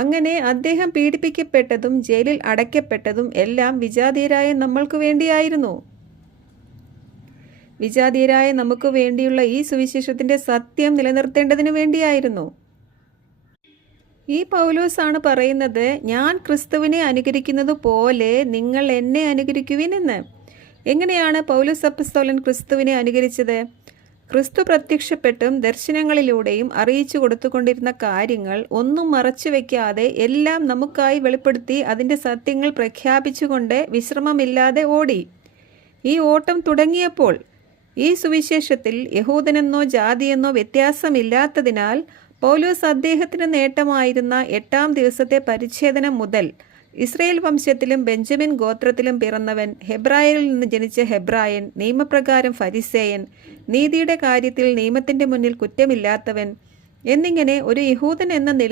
അങ്ങനെ അദ്ദേഹം പീഡിപ്പിക്കപ്പെട്ടതും ജയിലിൽ അടയ്ക്കപ്പെട്ടതും എല്ലാം വിജാതീയരായ നമ്മൾക്ക് വേണ്ടിയായിരുന്നു. വിജാതീയരായ നമുക്ക് വേണ്ടിയുള്ള ഈ സുവിശേഷത്തിൻ്റെ സത്യം നിലനിർത്തേണ്ടതിനു വേണ്ടിയായിരുന്നു. ഈ പൗലോസാണ് പറയുന്നത്, ഞാൻ ക്രിസ്തുവിനെ അനുകരിക്കുന്നത് പോലെ നിങ്ങൾ എന്നെ അനുകരിക്കുവിൻ എന്ന്. എങ്ങനെയാണ് പൗലോസ് അപ്പസ്തോലൻ ക്രിസ്തുവിനെ അനുകരിച്ചത്? ക്രിസ്തു പ്രത്യക്ഷപ്പെട്ടും ദർശനങ്ങളിലൂടെയും അറിയിച്ചു കൊടുത്തുകൊണ്ടിരുന്ന കാര്യങ്ങൾ ഒന്നും മറച്ചു വയ്ക്കാതെ എല്ലാം നമുക്കായി വെളിപ്പെടുത്തി അതിൻ്റെ സത്യങ്ങൾ പ്രഖ്യാപിച്ചുകൊണ്ട് വിശ്രമമില്ലാതെ ഓടി. ഈ ഓട്ടം തുടങ്ങിയപ്പോൾ ഈ സുവിശേഷത്തിൽ യഹൂദനെന്നോ ജാതിയെന്നോ വ്യത്യാസമില്ലാത്തതിനാൽ പൗലോസ് അദ്ദേഹത്തിന് നേട്ടമായിരുന്ന 8-ാം ദിവസത്തെ പരിച്ഛേദനം മുതൽ ഇസ്രയേൽ വംശത്തിലും ബെഞ്ചമിൻ ഗോത്രത്തിലും പിറന്നവൻ, ഹെബ്രായരിൽ നിന്ന് ജനിച്ച ഹെബ്രായൻ, നിയമപ്രകാരം ഫരിസേയൻ, നീതിയുടെ കാര്യത്തിൽ നിയമത്തിൻ്റെ മുന്നിൽ കുറ്റമില്ലാത്തവൻ എന്നിങ്ങനെ ഒരു യഹൂദൻ എന്ന